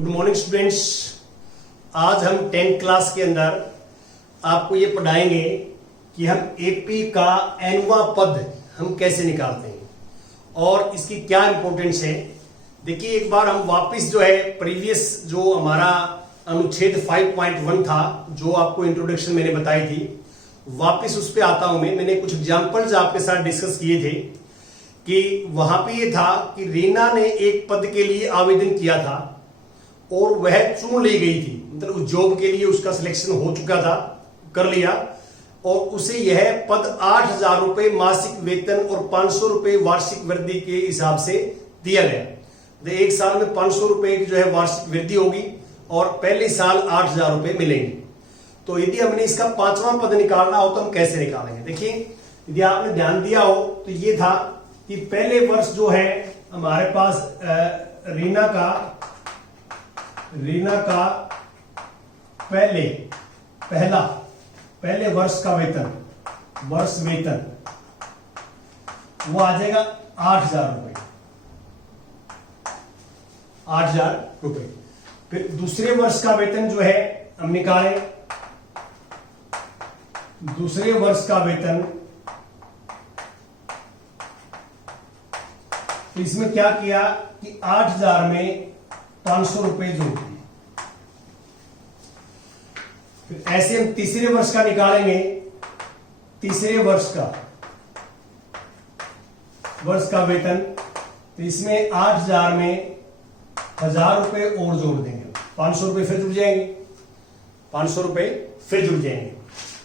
Good morning students. आज हम 10th class के अंदर आपको ये पढ़ाएंगे कि हम एपी का एनवा पद हम कैसे निकालते हैं और इसकी क्या इंपॉर्टेंस है। देखिए, एक बार हम वापस जो है प्रीवियस जो हमारा अनुच्छेद 5.1 था, जो आपको इंट्रोडक्शन मैंने बताई थी, वापस उस पर आता हूं। मैंने कुछ एग्जाम्पल्स आपके साथ डिस्कस किए थे कि वहां पे ये था कि रीना ने एक पद के लिए आवेदन किया था और वह चुन ली गई थी, मतलब उस जॉब के लिए उसका सिलेक्शन हो चुका था, कर लिया, और उसे यह पद 8,000 रुपए मासिक वेतन और 500 रुपए वार्षिक वृद्धि के हिसाब से दिया गया। तो एक साल में 500 रुपए की जो है वार्षिक वृद्धि होगी और पहले साल 8,000 रुपए मिलेंगे। तो यदि हमने इसका 5वां पद निकालना हो तो हम कैसे निकालेंगे। देखिए, यदि आपने ध्यान दिया हो तो ये था कि पहले वर्ष जो है हमारे पास रीना का पहले वर्ष का वेतन वो आ जाएगा 8,000 रुपए। 8,000 रुपए। फिर दूसरे वर्ष का वेतन जो है हम निकालें। दूसरे वर्ष का वेतन, तो इसमें क्या किया कि 8,000 में 500 रुपए जोड़ दिए। फिर ऐसे हम तीसरे वर्ष का निकालेंगे। तीसरे वर्ष का वेतन, तो इसमें 8,000 में 1,000 रुपए और जोड़ देंगे। 500 रुपए फिर जुड़ जाएंगे। 500 रुपए फिर जुड़ जाएंगे।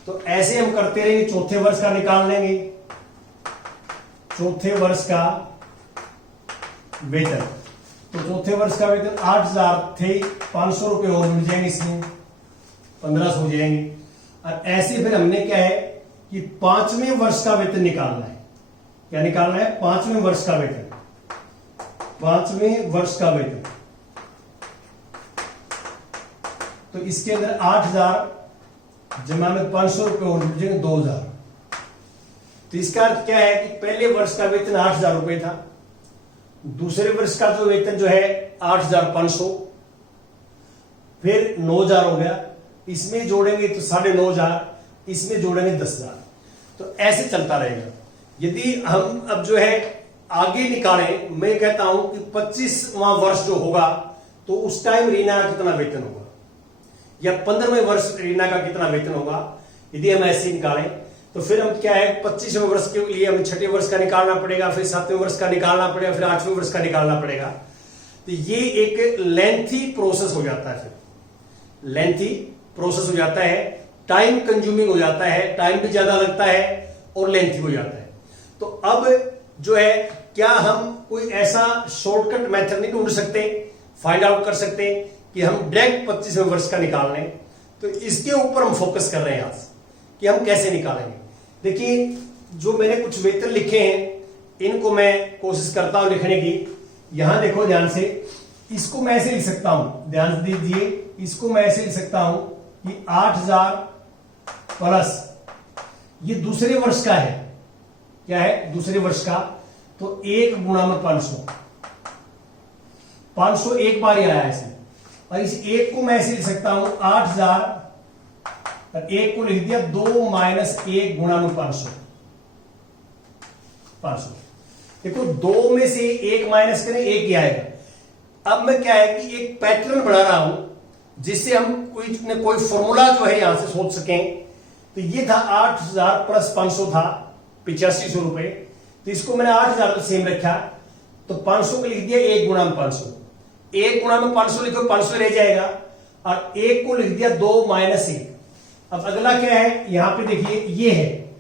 तो ऐसे हम करते रहेंगे। चौथे वर्ष का निकाल लेंगे। चौथे वर्ष का वेतन, तो चौथे वर्ष का वेतन 8,000 थे, 500 रुपए और मिल जाएंगे, इसमें 1,500 हो जाएंगे। और ऐसे फिर हमने क्या है कि 5वें वर्ष का वेतन निकालना है। क्या निकालना है? 5वें वर्ष का वेतन। 5वें वर्ष का वेतन, तो इसके अंदर 8,000 जमा में 500 रुपए और मिल जाएंगे 2,000। तो इसका अर्थ क्या है कि पहले वर्ष का वेतन 8,000 रुपए था, दूसरे वर्ष का जो वेतन जो है 8,500, फिर 9,000 हो गया। इसमें जोड़ेंगे तो 9,500, इसमें जोड़ेंगे 10,000। तो ऐसे चलता रहेगा। यदि हम अब जो है आगे निकालें, मैं कहता हूं कि 25वां वर्ष जो होगा तो उस टाइम रीना का कितना वेतन होगा, या 15वें वर्ष रीना का कितना वेतन होगा। यदि हम ऐसे निकालें तो फिर हम क्या है 25वें वर्ष के लिए हमें 6ठे वर्ष का निकालना पड़ेगा, फिर 7वें वर्ष का निकालना पड़ेगा, फिर 8वें वर्ष का निकालना पड़ेगा। तो ये एक लेंथी प्रोसेस हो जाता है। फिर लेंथी प्रोसेस हो जाता है, टाइम कंज्यूमिंग हो जाता है, टाइम भी ज्यादा लगता है और लेंथी हो जाता है। तो अब जो है क्या हम कोई ऐसा शॉर्टकट मेथड नहीं ढूंढ सकते, फाइंड आउट कर सकते कि हम डायरेक्ट 25वें वर्ष का निकाल लें। तो इसके ऊपर हम फोकस कर रहे हैं आज कि हम कैसे निकालेंगे। देखिए, जो मैंने कुछ वेतन लिखे हैं इनको मैं कोशिश करता हूं लिखने की। यहां देखो ध्यान से, इसको मैं ऐसे लिख सकता हूं, ध्यान दीजिए, इसको मैं ऐसे लिख सकता हूं कि 8,000 प्लस ये दूसरे वर्ष का है। क्या है? दूसरे वर्ष का, तो 1 गुणा में 500। 500 एक बार ही आया ऐसे, और इस 1 को मैं ऐसे लिख सकता हूं 8,000 और 1 को लिख दिया 2 माइनस 1 गुणा में 500। देखो, 2 में से 1 माइनस करें 1 ही आएगा। अब मैं क्या है कि एक पैटर्न बना रहा हूं जिससे हम कोई फॉर्मूला जो है यहां से सोच सकें। तो ये था 8,000 प्लस 500 था 8500 रुपए। तो इसको मैंने 8,000 तो सेम रखा, तो 500 को लिख दिया 1 गुणा में 500। 1 गुणा में 500 लिखो, 500 रह जाएगा, और 1 को लिख दिया 2 माइनस 1। अब अगला क्या है, यहां पे देखिए ये है,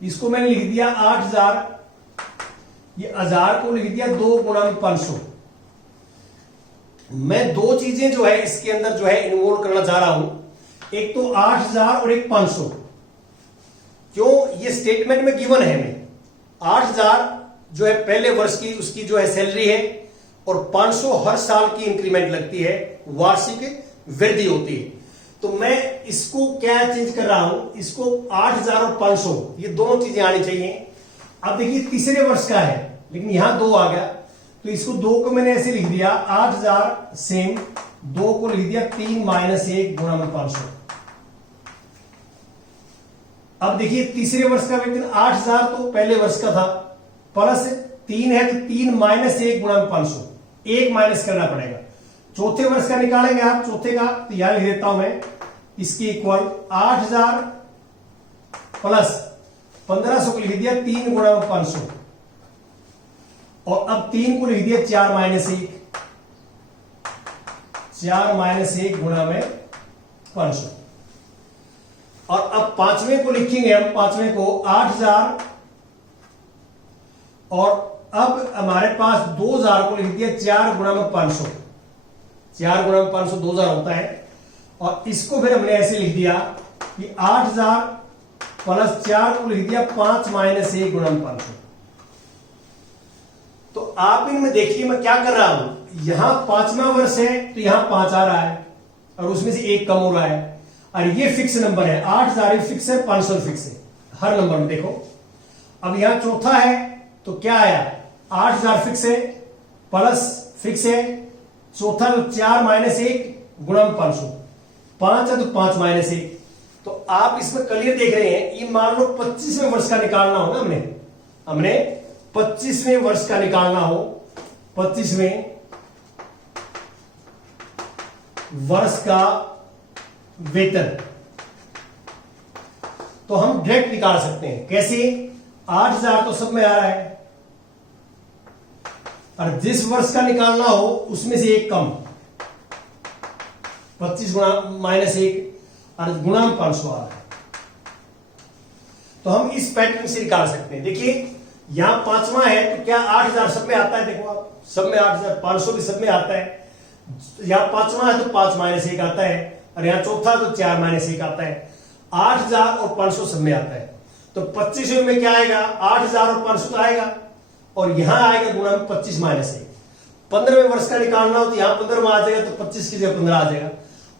इसको मैंने लिख दिया 8,000, ये 1,000 को लिख दिया 2 गुणा में 500। मैं दो चीजें जो है इसके अंदर जो है इन्वॉल्व करना चाह रहा हूं, एक तो 8,000 और एक 500। क्यों? ये स्टेटमेंट में गिवन है। मैं 8,000 जो है पहले वर्ष की उसकी जो है सैलरी है, और 500 हर साल की इंक्रीमेंट लगती है, वार्षिक वृद्धि होती है। तो मैं इसको क्या चेंज कर रहा हूं, इसको 8,000 और 500 ये दोनों चीजें आनी चाहिए। अब देखिए तीसरे वर्ष का है, लेकिन यहां 2 आ गया, तो इसको 2 को मैंने ऐसे लिख दिया 8,000 सेम 2 को लिख दिया 3 माइनस 1 गुणा में 500। अब देखिए तीसरे वर्ष का वेतन 8000 तो पहले वर्ष का था, प्लस 3 है तो 3 माइनस 1 गुणा में 500, 1 माइनस करना पड़ेगा। चौथे वर्ष का निकालेंगे आप, चौथे का तो यहां लिख देता हूं मैं, इसकी इक्वल 8000 प्लस 1500 को लिख दिया 3 गुणा में 500, और अब 3 को लिख दिया 4 माइनस 1, 4 माइनस 1 गुणा में 500। और अब पांचवें को लिखेंगे हम, पांचवें को 8000, और अब हमारे पास 2000 को लिख दिया 4 गुणा में 500, 4 गुणा में 500 2000 होता है। और इसको फिर हमने ऐसे लिख दिया कि 8000 प्लस 4 को लिख दिया 5 माइनस 1 गुणा में 500। तो आप इनमें देखिए मैं क्या कर रहा हूं, यहां पांचवा वर्ष है तो यहां 5 आ रहा है और उसमें से 1 कम हो रहा है, और ये फिक्स नंबर है, 8000 फिक्स है, 500 फिक्स है हर नंबर में। देखो अब यहां चौथा है तो क्या आया, 8000 फिक्स है प्लस फिक्स है, चौथा तो 4 माइनस 1 गुणा में 500, 5 है तो 5 माइनस 1। तो आप इसमें क्लियर देख रहे हैं, ये मान लो 25वें वर्ष का निकालना हो ना, हमने 25वें वर्ष का निकालना हो, 25वें वर्ष का वेतन, तो हम डायरेक्ट निकाल सकते हैं। कैसे, 8000 तो सब में आ रहा है, और जिस वर्ष का निकालना हो उसमें से 1 कम, 25 गुणा माइनस 1 और गुणा में 500 आ रहा है। तो हम इस पैटर्न से निकाल सकते हैं। देखिए यहां पांचवा है तो क्या 8000 सब में आता है, देखो आप सब में 8000, 500 भी सब में आता है। यहां पांचवा है तो 5 माइनस 1 आता है, और यहां चौथा तो 4 माइनस 1 आता है। 8000 और 500 सब में आता है, तो 25वें में क्या आएगा, 8000 और 500 तो आएगा, और यहां आएगा गुणा में 25 माइनस 1। 15वें वर्ष का निकालना हो तो यहां 15 आ जाएगा, तो 25 की जगह 15 आ जाएगा,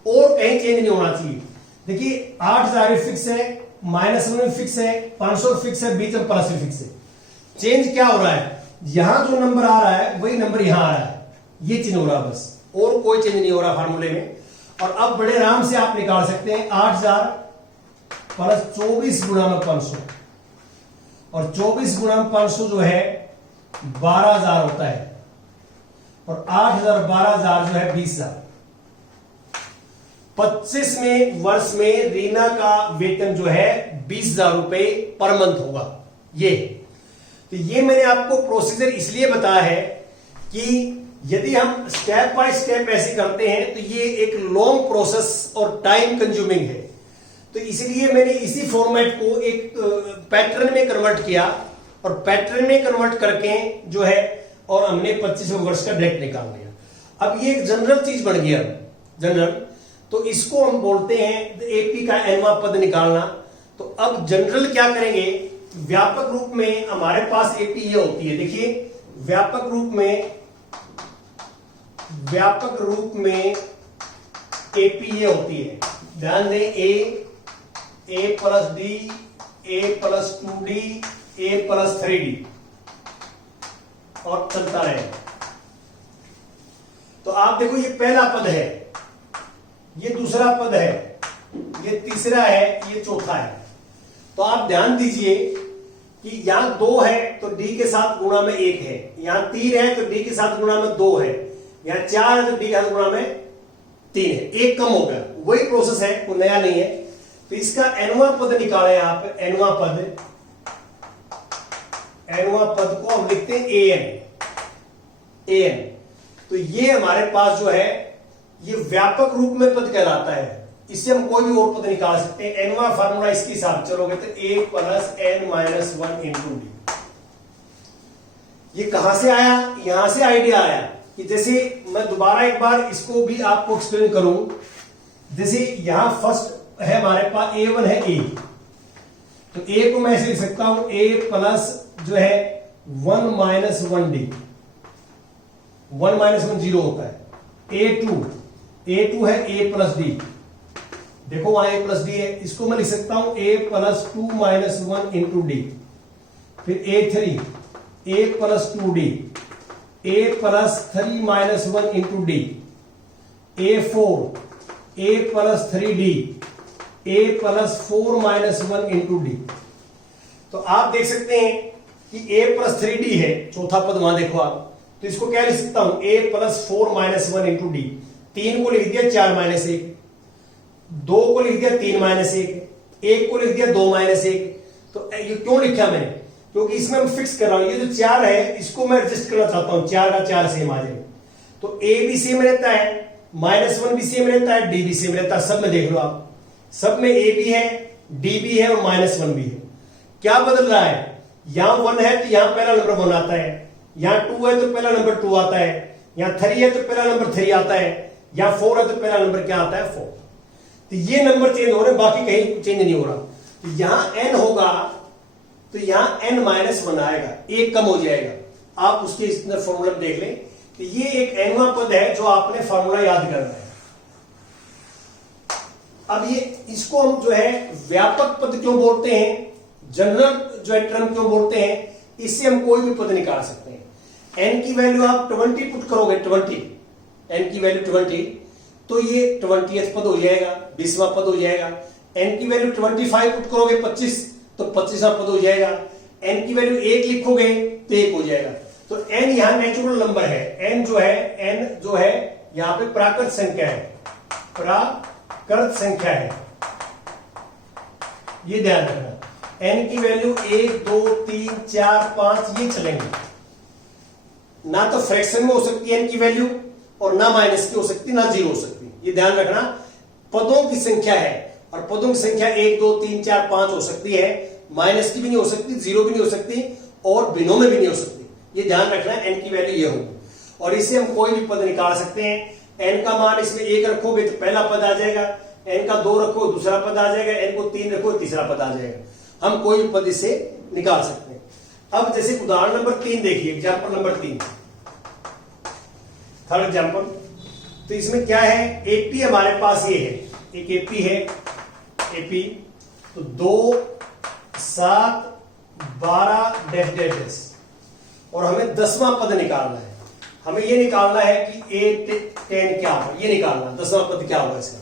और कहीं चेंज नहीं होना चाहिए। देखिए 8000 फिक्स है, माइनस 1 फिक्स है, 500 फिक्स है, बीच में प्लस भी फिक्स है। चेंज क्या हो रहा है, यहां जो नंबर आ रहा है वही नंबर यहां आ रहा है, ये चेंज हो रहा है बस, और कोई चेंज नहीं हो रहा फार्मूले में। और अब बड़े आराम से आप निकाल सकते हैं, 8000 प्लस 24 गुणा में 500, और 24 गुणा में 500 जो है 12000 होता है, और 8000 12000 जो है 20000। 25वें वर्ष में रीना का वेतन जो है 20000 रुपए पर मंथ होगा। ये तो ये मैंने आपको प्रोसीजर इसलिए बताया है कि यदि हम स्टेप बाय स्टेप ऐसे करते हैं तो ये एक लॉन्ग प्रोसेस और टाइम कंज्यूमिंग है, तो इसलिए मैंने इसी फॉर्मेट को एक पैटर्न में कन्वर्ट किया, और पैटर्न में कन्वर्ट करके जो है, और हमने 25वें वर्ष का डायरेक्ट निकाल लिया। अब ये एक जनरल चीज बन गया, जनरल, तो इसको हम बोलते हैं एपी का एनवा पद निकालना। तो अब जनरल क्या करेंगे, व्यापक रूप में हमारे पास एपी ये होती है। देखिए व्यापक रूप में एपी ये होती है, ध्यान दें, ए प्लस डी, ए प्लस 2d, ए प्लस 3d, और चलता रहे। तो आप देखो ये पहला पद है, ये दूसरा पद है, ये तीसरा है, ये चौथा है। तो आप ध्यान दीजिए कि यहां 2 है तो डी के साथ गुणा में 1 है, यहां 3 है तो डी के साथ गुणा में 2 है, यहां 4 है तो डी के साथ गुणा में 3 है, 1 कम हो गया। वही प्रोसेस है, कोई नया नहीं है। तो इसका एनवा पद निकाले आप, एनवा पद को हम लिखते हैं एन। तो ये हमारे पास जो है ये व्यापक रूप में पद कहलाता है, इससे हम कोई भी और पद निकाल सकते हैं। एनवा फार्मूला इसके साथ चलोगे तो A plus N minus 1 into D. ये कहां से आया, यहां से आइडिया आया कि जैसे मैं दोबारा एक बार इसको भी आपको एक्सप्लेन करूं। जैसे यहां फर्स्ट है हमारे पास A1 है, ए, तो ए को मैं ऐसे लिख सकता हूं, ए प्लस जो है 1 माइनस 1d, 1 माइनस 1 0 होता है। A2 है a प्लस डी, देखो वहां a प्लस डी है, इसको मैं लिख सकता हूं a plus 2 minus 1 into D. फिर A3 a plus 2d, a plus 3 minus 1 into D. A4 A plus 3D A plus 4 minus 1 into D. तो आप देख सकते हैं कि A प्लस 3D है, चौथा पद वहां देखो आप, तो इसको क्या लिख सकता हूं, A plus 4 minus 1 into D. 3 को लिख दिया 4 माइनस 1, 2 को लिख दिया 3 माइनस 1, 1 को लिख दिया 2 माइनस 1। तो ये क्यों लिखा मैंने, क्योंकि इसमें मैं फिक्स कर रहा हूं, ये जो 4 है इसको मैं एडजस्ट करना चाहता हूं, 4 का 4 सेम आ जाए। तो A भी सेम रहता है, -1 भी सेम रहता है, D भी सेम रहता है, सब में देख लो आप, सब में A भी है, D भी है और -1 भी है। क्या बदल रहा है, यहां 1 है तो यहां पहला नंबर 1 आता है, यहां 2 है तो पहला नंबर 2 आता है, यहां 3 है तो पहला नंबर 3 आता है, यहां 4 है तो पहला नंबर क्या आता है, 4। तो ये नंबर चेंज हो रहे हैं, बाकी कहीं चेंज नहीं हो रहा। तो यहां n होगा तो यहां n-1 आएगा, एक कम हो जाएगा। आप उसके इस फॉर्मूला में देख लें, तो ये एक nवां पद है जो आपने फॉर्मूला याद करना है। अब ये इसको हम जो है व्यापक पद क्यों बोलते हैं, जनरल जो है टर्म क्यों बोलते हैं, इससे हम कोई भी पद निकाल सकते हैं। n की वैल्यू आप 20 पुट करोगे, 20 n की वैल्यू 20, तो ये 20th पद हो जाएगा, 20वां पद हो जाएगा। n की वैल्यू 25 पुट करोगे, 25, तो 25वां पद हो जाएगा। n की वैल्यू 1 लिखोगे तो 1 हो जाएगा। तो n यहां नेचुरल नंबर है, n जो है यहां पे प्राकृत संख्या है, प्राकृत संख्या है, ये ध्यान रखना। n की वैल्यू 1 2 3 4 5 ये चलेंगे, ना तो फ्रैक्शन में हो सकती है n की वैल्यू, और ना माइनस की हो सकती, ना जीरो हो सकती, ये ध्यान रखना। पदों की संख्या है, और पदों की संख्या 1 2 3 4 5 हो सकती है, माइनस की भी नहीं हो सकती, जीरो भी नहीं हो सकती, और बिनों में भी नहीं हो सकती, ये ध्यान रखना। n की वैल्यू ये होगी, और इससे हम कोई भी पद निकाल सकते हैं। n का मान इसमें 1 रखोगे तो पहला पद आ जाएगा, n का 2 रखो दूसरा पद आ जाएगा, n को 3 रखो तीसरा पद आ जाएगा। हम कोई भी पद इससे निकाल सकते हैं। अब जैसे उदाहरण नंबर 3 देखिए, एग्जाम्पल नंबर 3, थर्ड एग्जाम्पल। तो इसमें क्या है, एपी हमारे पास ये है, एक एपी है, एपी तो 2 7 12 डैश डैश डैश, और हमें 10वां पद निकालना है। हमें ये निकालना है कि A10 क्या होगा, ये निकालना 10वां पद क्या होगा इसका।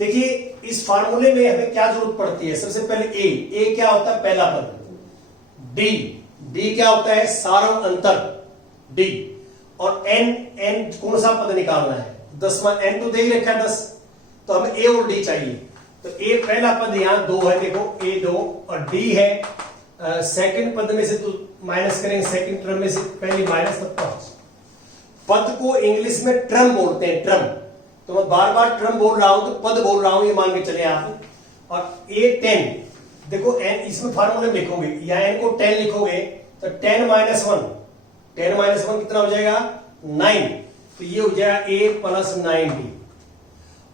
देखिए इस फार्मूले में हमें क्या जरूरत पड़ती है, सबसे पहले A क्या होता है, पहला पद। D क्या होता है, सारव अंतर D, और n कौन सा पद निकालना है, 10वां, n तो दे ही रखा है 10, तो हमें A और D चाहिए। तो A पहला पद यहां 2 है, देखो A 2, और D है सेकंड पद में से तो माइनस करेंगे, सेकंड टर्म में से पहली माइनस, तब 5। पद को इंग्लिश में टर्म बोलते हैं, टर्म। तो मैं बार बार टर्म बोल रहा हूं तो पद बोल रहा हूं, ये मान के चले आप। और A10 देखो, n इसमें फार्मूले में लिखोगे, या n को 10 लिखोगे तो 10 माइनस 1, 10 माइनस 1 कितना हो जाएगा, 9। तो ये हो जाएगा A प्लस 9D,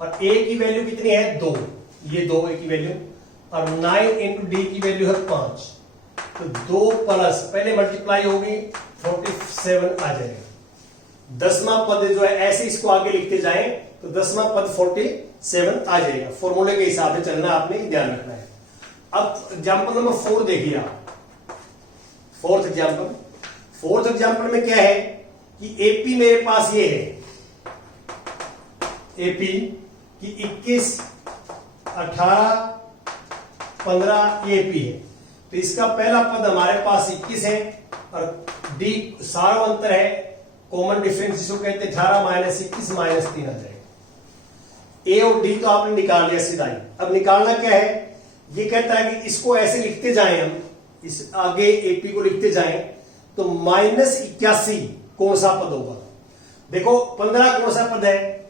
और A की वैल्यू कितनी है, 2, ये 2 A की वैल्यू, और 9 इंटू D की वैल्यू है 5, तो 2 प्लस पहले मल्टीप्लाई होगी 47 आ जाएगा। 10वां पद जो है ऐसे इसको आगे लिखते जाएं तो 10वां पद 47 आ जाएगा। फॉर्मूले के हिसाब से चलना, आपने ध्यान रखना है। अब एग्जाम्पल नंबर 4 देखिए आप, फोर्थ एग्जाम्पल में क्या है कि एपी मेरे पास ये है, एपी की 21 18 15 एपी है। तो इसका पहला पद हमारे पास 21 है, और डी सारा अंतर है, कॉमन डिफरेंस जिसको कहते हैं 18 माइनस 21 माइनस 3 आ जाएगा। ए और डी तो आपने निकाल लिया सीधा ही। अब निकालना क्या है, ये कहता है कि इसको ऐसे लिखते जाएं, हम इस आगे एपी को लिखते जाएं तो -81 कौन सा पद होगा। देखो 15 कौन सा पद है,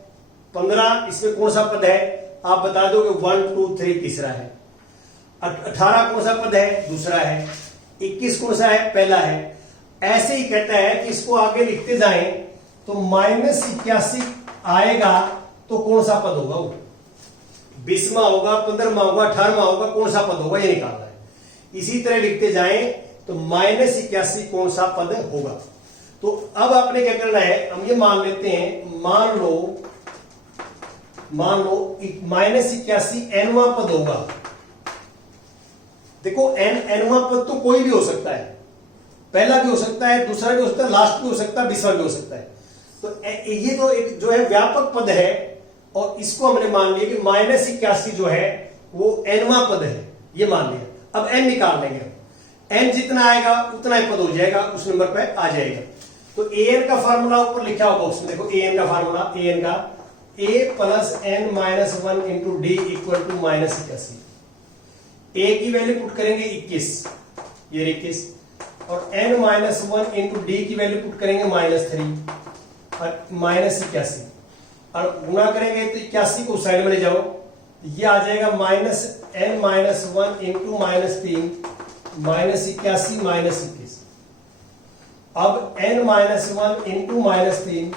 15 इसमें कौन सा पद है, आप बता दो कि 1 2 3 तीसरा है, 18 कौन सा पद है, दूसरा है, 21 कौन सा है, पहला है। ऐसे ही कहता है कि इसको आगे लिखते जाएं तो -81 आएगा तो कौन सा पद होगा, वो 20वां होगा, 15वां होगा, 18वां होगा, कौन सा पद होगा, ये निकालना है। इसी तरह लिखते जाएं तो -81 कौन सा पद होगा। तो अब आपने क्या करना है, हम ये मान लेते हैं, मान लो -81 nवां पद होगा। देखो nवां पद तो कोई भी हो सकता है, पहला भी हो सकता है, दूसरा भी हो सकता है, लास्ट भी हो सकता है, 20वां भी हो सकता है। तो ये तो एक जो है व्यापक पद है, और इसको हमने मान लिया कि -81 जो है वो nवां पद है, ये मान लिया। अब n निकाल लेंगे, n जितना आएगा उतना ही पद हो जाएगा, उस नंबर पे आ जाएगा। तो an का फार्मूला ऊपर लिखा होगा उसमें, देखो an का फार्मूला, an का a plus n minus 1 into d equal to -81। a की वैल्यू पुट करेंगे 21, ये 21, और n माइनस 1 इंटू डी की वैल्यू पुट करेंगे -3 और -81, और गुणा करेंगे तो 81 को साइड में ले जाओ, ये आ जाएगा -n माइनस 1 इंटू -3 -81 -21। अब n माइनस 1 इंटू -3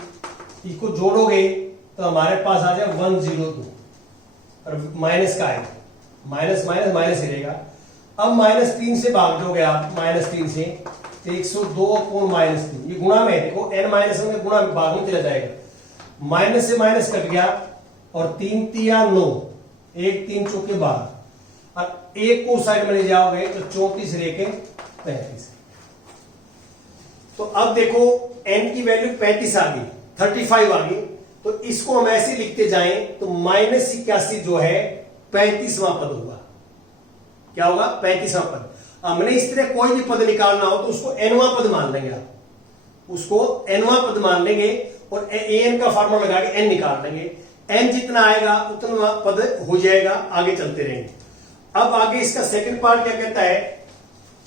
इसको जोड़ोगे तो हमारे पास आ जाए 102, और माइनस का आएगा, माइनस माइनस माइनस ही रहेगा। अब -3 से भाग दोगे आप, -3 से, तो 102 अपॉन -3, ये गुणा में है, देखो n माइनस में गुणा में भाग में चला जाएगा, माइनस से माइनस कट गया, और 3 तिया 9, 1 3 चौके 12, और 1 को साइड में ले जाओगे तो 34 रेके 35। तो अब देखो n की वैल्यू 35 आ गई, 35 आ गई, तो इसको हम ऐसे लिखते जाएं तो -81 जो है 35वां पद होगा। क्या होगा? 35वां पद। हमने इस तरह कोई भी पद निकालना हो तो उसको nवां पद मान लेंगे, आप उसको nवां पद मान लेंगे, और an का फार्मूला लगा के n निकाल लेंगे, n जितना आएगा उतना पद हो जाएगा, आगे चलते रहेंगे। अब आगे इसका सेकंड पार्ट क्या कहता है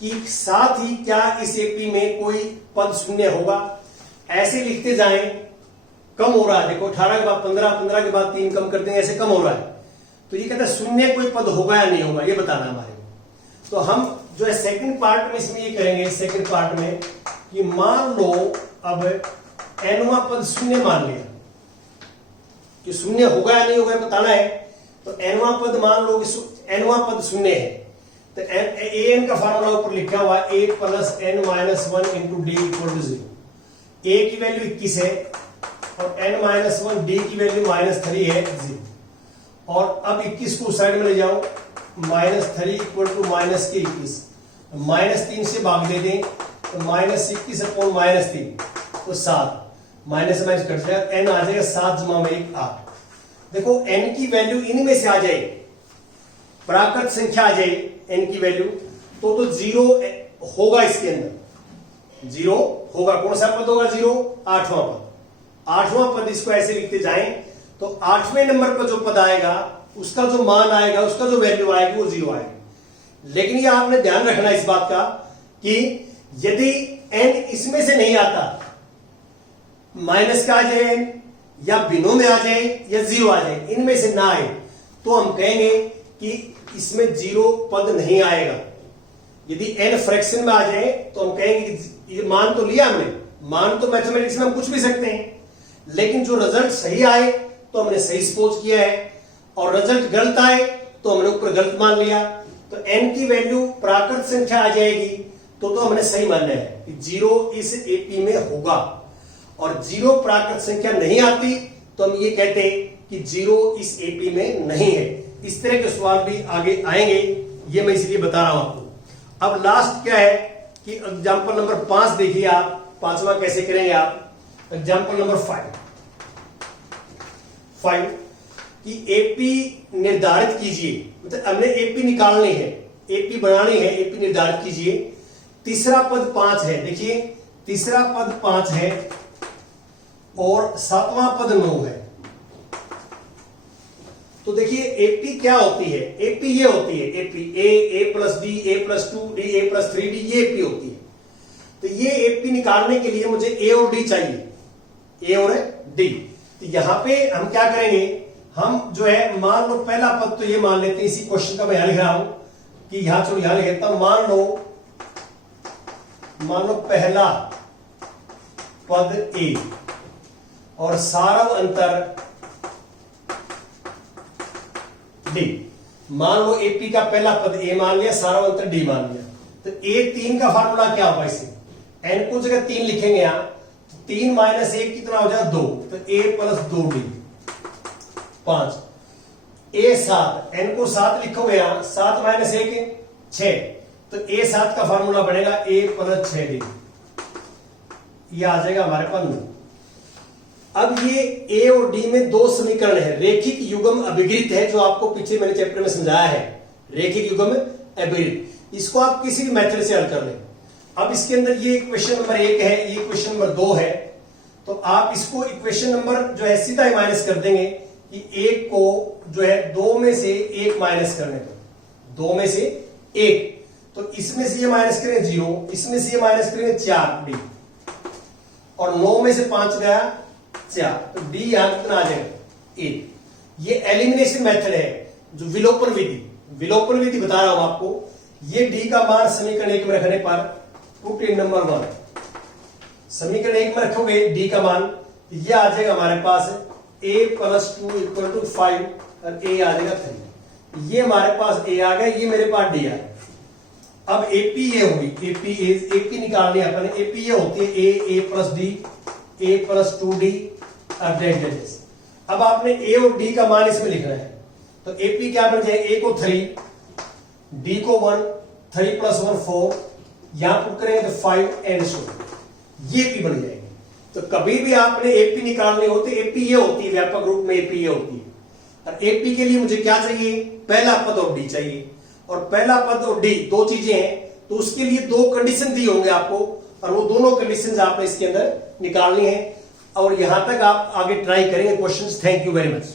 कि साथ ही क्या इस एपी में कोई पद शून्य होगा? ऐसे लिखते जाएं, कम हो रहा है, देखो 18 के बाद 15, 15 के बाद 3 कम करते हैं, ऐसे कम हो रहा है, तो ये कहता है शून्य कोई पद होगा या नहीं होगा, ये बताना हमारे को। तो हम जो है सेकंड पार्ट में इसमें ये करेंगे, सेकंड पार्ट में कि मान लो अब nवां पद शून्य मान लिया, कि शून्य होगा या नहीं होगा बताना है, तो nवां पद मान लो कि nवां पद शून्य है, तो an का फार्मूला ऊपर लिखा हुआ है a plus n minus 1 into d equal to 0। a की वैल्यू 21 है, और n माइनस 1 डी की वैल्यू -3 है 0, और अब 21 को साइड में ले जाओ, -3 इक्वल टू -21, -3 से भाग दे दें तो -21 अपॉन -3 तो 7, माइनस से माइनस कट जाएगा, n आ जाएगा 7 जमा में 1 8। देखो n की वैल्यू इनमें से आ जाए, प्राकृत संख्या आ जाए n की वैल्यू, तो 0 होगा, इसके अंदर 0 होगा। कौन सा पद होगा 0? 8वां पद। 8वां पद, इसको ऐसे लिखते जाएं तो 8वें नंबर पर जो पद आएगा उसका जो मान आएगा, उसका जो वैल्यू आएगी वो 0 आएगी। लेकिन ये आपने ध्यान रखना इस बात का कि यदि n इसमें से नहीं आता, माइनस का आ जाए या बिनो में आ जाए या 0 आ जाए, इनमें से ना आए, तो हम कहेंगे कि इसमें 0 पद नहीं आएगा। यदि n फ्रैक्शन में आ जाए तो हम कहेंगे कि ये मान तो लिया हमने, मान तो मैथमेटिक्स में हम कुछ भी सकते हैं, लेकिन जो रिजल्ट सही आए तो हमने सही सपोज किया है, और रिजल्ट गलत आए तो हमने ऊपर गलत मान लिया। तो n की वैल्यू प्राकृत संख्या आ जाएगी तो हमने सही मानना है कि 0 इस एपी में होगा, और 0 प्राकृत संख्या नहीं आती तो हम ये कहते हैं कि 0 इस एपी में नहीं है। इस तरह के सवाल भी आगे आएंगे, ये मैं इसलिए बता रहा हूं आपको। अब लास्ट क्या है कि एग्जाम्पल नंबर 5 देखिए आप, 5वां कैसे करेंगे आप। एग्जाम्पल नंबर 5 कि एपी निर्धारित कीजिए, मतलब हमने एपी निकालनी है, एपी बनानी है, एपी निर्धारित कीजिए। तीसरा पद 5 है, देखिए तीसरा पद 5 है और 7वां पद 9 है। तो देखिए एपी क्या होती है, एपी ये होती है, एपी ए प्लस डी, ए प्लस 2 डी, ए प्लस 3 डी, ये एपी होती है। तो ये एपी निकालने के लिए मुझे ए और डी चाहिए, ए और डी। तो यहां पे हम क्या करेंगे, हम जो है मान लो पहला पद तो ये मान लेते हैं, इसी क्वेश्चन का मैं यहां लिख रहा हूं कि यहां चलो यहां लिखता हूं, मान लो पहला पद ए और सारव अंतर डी। मान लो एपी का पहला पद ए मान लिया, सारव अंतर डी मान लिया। तो A3 का फार्मूला क्या होगा, इसे n को जगह 3 लिखेंगे यहां, 3 माइनस 1 कितना हो जाएगा 2, तो a plus 2d 5। A7, n को 7 लिखोगे यहां, 7 माइनस 1 6, तो A7 का फार्मूला बनेगा a प्लस 6d, ये आ जाएगा हमारे पास 9। अब ये ए और डी में दो समीकरण है, रेखिक युग्म अभिगृहित है, जो आपको पीछे मैंने चैप्टर में समझाया है, रेखिक युग्म अभिगृहित। इसको आप किसी भी मेथड से हल कर लें। अब इसके अंदर ये इक्वेशन नंबर 1 है, ये इक्वेशन नंबर 2 है, तो आप इसको इक्वेशन नंबर जो है सीधा ही माइनस कर देंगे कि 1 को जो है 2 में से 1 माइनस करने पर, 2 में से 1, तो इसमें से ये माइनस करेंगे 0, इसमें से ये माइनस करेंगे 4 डी, और 9 में से 5 गया 4, तो डी यहां कितना आ जाएगा 1। ये एलिमिनेशन मेथड है, जो विलोपन विधि, विलोपन विधि बता रहा हूं आपको। ये डी का मान समीकरण 1 में रखने पर पुट इन नंबर 1, समीकरण 1 में रखोगे डी का मान, ये आ जाएगा हमारे पास a + 2 = 5 और a आ जाएगा 3। ये हमारे पास a आ गया, ये मेरे पास d आ गया। अब एपी ये होगी, एपी निकालनी है अपने, एपी ये होती है a + d, a + 2d और डेट। अब आपने a और d का मान इसमें लिखना है, तो एपी क्या बन जाएगा, a को 3, d को 1, 3 + 1 4, यहां पुट करेंगे तो 5 एंड सो, ये एपी बन जाएगी। तो कभी भी आपने एपी निकालनी हो तो एपी ये होती है, व्यापक रूप में एपी ये होती है। और एपी के लिए मुझे क्या चाहिए, पहला पद और डी चाहिए, और पहला पद और डी दो चीजें हैं, तो उसके लिए दो कंडीशन दी होंगे आपको, और वो दोनों कंडीशंस आपने इसके अंदर निकालनी है। और यहां तक आप आगे ट्राई करेंगे questions. Thank you very much.